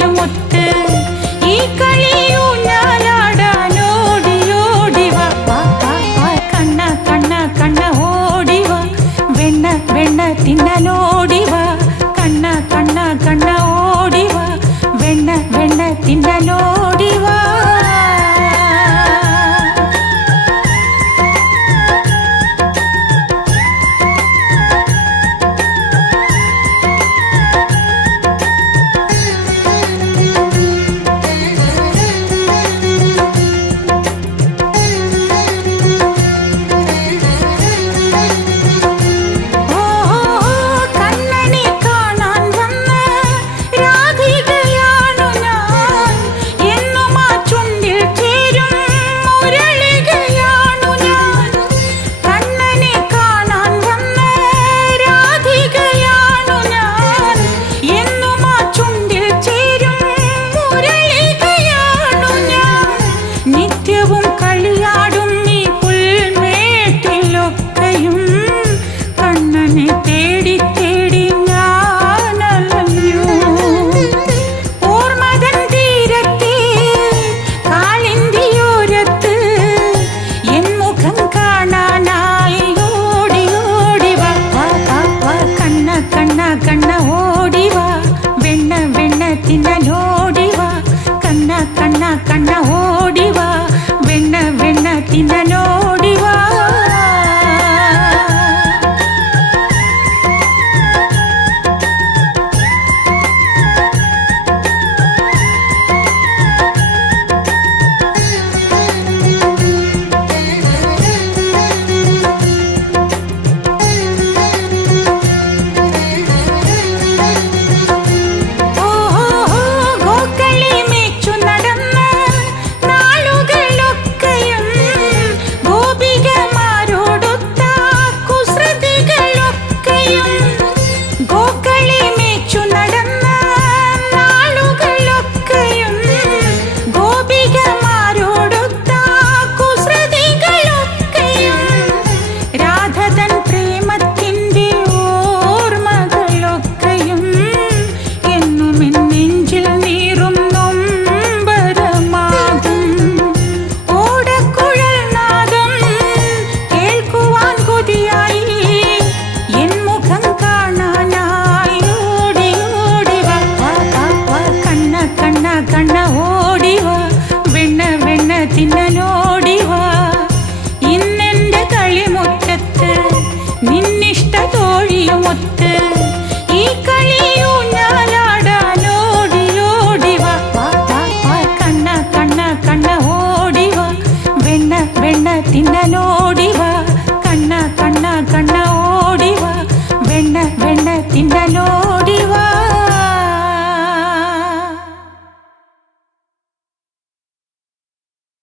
തോഴിയുമൊത്ത് ഈ കളിയൂഞ്ഞാലാടാനോടിയോടിവ കണ്ണ കണ്ണ കണ്ണ ഓടിവ വെണ്ണ വെണ്ണ തിന്നലോടിവ കണ്ണ കണ്ണ കണ്ണ ഓടിവ വെണ്ണ വെണ്ണ തിന്നലോടിവ തിന്നലോടിവാ കണ്ണ കണ്ണ കണ്ണ ഓടിവാ വെണ്ണ വെണ്ണ തിന്നലോടിവാ തിന്നലോടിവാ ഇന്നെന്റെ കളിമുറ്റത്ത് നിന്നിഷ്ട തോഴിയുമൊത്ത് ഈ കളിയൂഞ്ഞാലാടാനോടിയോടിവാ കണ്ണ കണ്ണ കണ്ണ ഓടിവാ വെണ്ണ വെണ്ണ തിന്നലോടിവാ കണ്ണ കണ്ണ കണ്ണ ഓടിവാ വെണ്ണ വെണ്ണ തിന്നലോ